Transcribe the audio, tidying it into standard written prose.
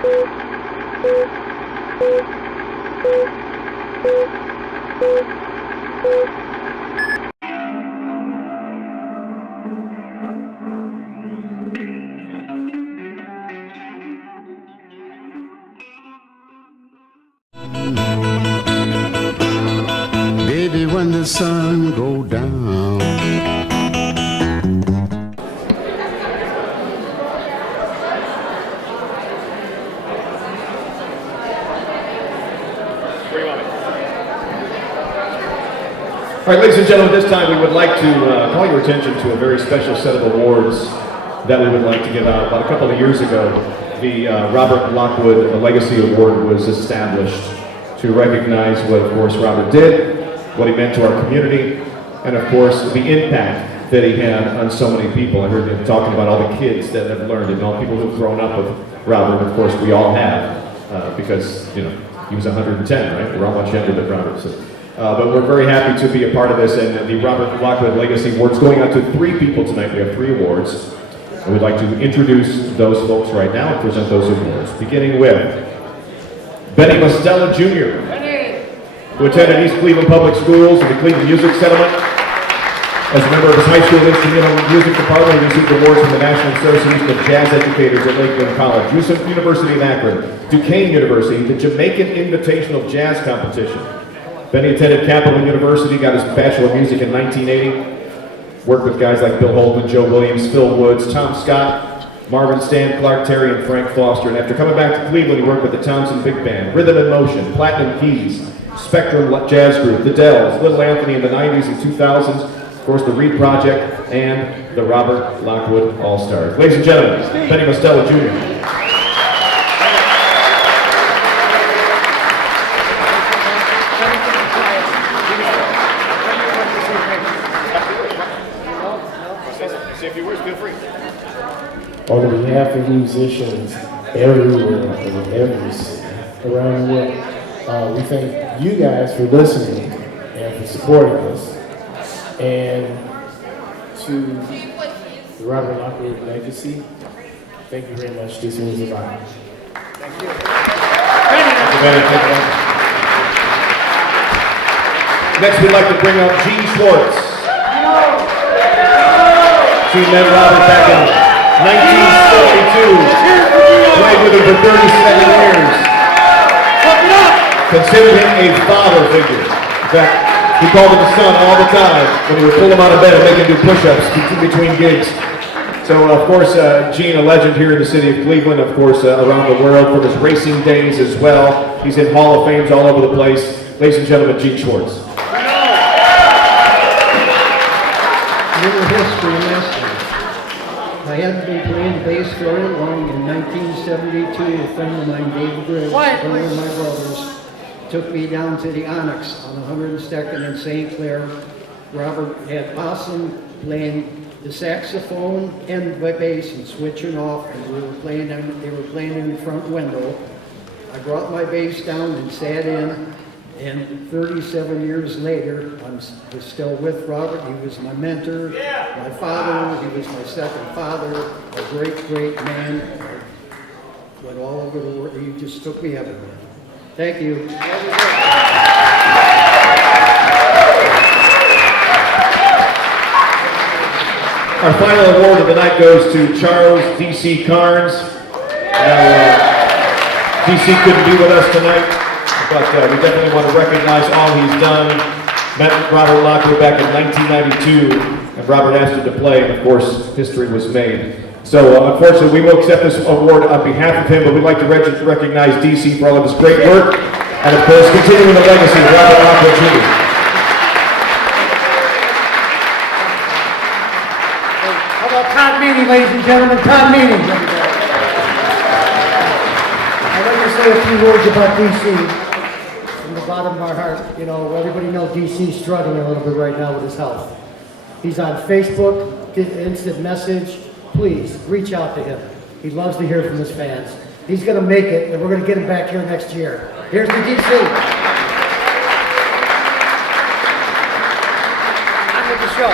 Baby, when the sun go down. All right, ladies and gentlemen, this time we would like to call your attention to a very special set of awards that we would like to give out. About a couple of years ago, the Robert Lockwood Legacy Award was established to recognize what, of course, Robert did, what he meant to our community, and, of course, the impact that he had on so many people. I heard him talking about all the kids that have learned and all the people who've grown up with Robert. Of course, we all have, because, you know, he was 110, right? We're all much younger than Robert. So. But we're very happy to be a part of this, and the Robert Lockwood Legacy Award is going out to 3 people tonight. We have 3 awards, and we'd like to introduce those folks right now and present those awards, beginning with Benny Costello Jr., who attended East Cleveland Public Schools and the Cleveland Music Settlement. As a member of his high school instrumental music department, he received awards from the National Association of Jazz Educators at Lakeland College, University of Akron, Duquesne University, the Jamaican Invitational Jazz Competition. Benny attended Capital University, got his Bachelor of Music in 1980, worked with guys like Bill Holden, Joe Williams, Phil Woods, Tom Scott, Marvin Stan, Clark Terry, and Frank Foster. And after coming back to Cleveland, he worked with the Townsend Big Band, Rhythm and Motion, Platinum Keys, Spectrum Jazz Group, the Dells, Little Anthony in the 90s and 2000s, of course the Reed Project, and the Robert Lockwood All-Stars. Ladies and gentlemen, Benny Costello Jr. On behalf of musicians everywhere and every city around the world, we thank you guys for listening and for supporting us. And to the Robert Lockwood Legacy, thank you very much. This means a lot. Thank you. Next, we'd like to bring up Gene Schwartz. She met Robert back in 1972. Played with him for 37 years. Considered him a father figure. In fact, he called him a son all the time when he would pull him out of bed and make him do push-ups between gigs. So, of course, Gene, a legend here in the city of Cleveland, of course, around the world from his racing days as well. He's in Hall of Fames all over the place. Ladies and gentlemen, Gene Schwartz. Little history lesson. I hadn't been playing bass very long. In 1972, a friend of mine, Dave Griggs, one of my brothers, took me down to the Onyx on 102nd and St. Clair. Robert had Possum playing the saxophone and the bass and switching off, and they were playing in the front window. I brought my bass down and sat in, and 37 years later, I was still with Robert. He was my mentor, my father. He was my second father, a great, great man. I went all over the world. He just took me everywhere. Thank you. Our final award of the night goes to Charles DC Carnes. DC couldn't be with us tonight, but we definitely want to recognize all he's done. Met Robert Lockwood back in 1992, and Robert asked him to play, and of course, history was made. So unfortunately, we will accept this award on behalf of him, but we'd like to recognize DC for all of his great work, and of course, continuing the legacy of Robert Lockwood Jr. Todd Meany, ladies and gentlemen, Todd Meany. I'd like to say a few words about DC from the bottom of our heart. You know, everybody knows DC's struggling a little bit right now with his health. He's on Facebook, get instant message. Please reach out to him. He loves to hear from his fans. He's going to make it, and we're going to get him back here next year. Here's the DC. On with the show.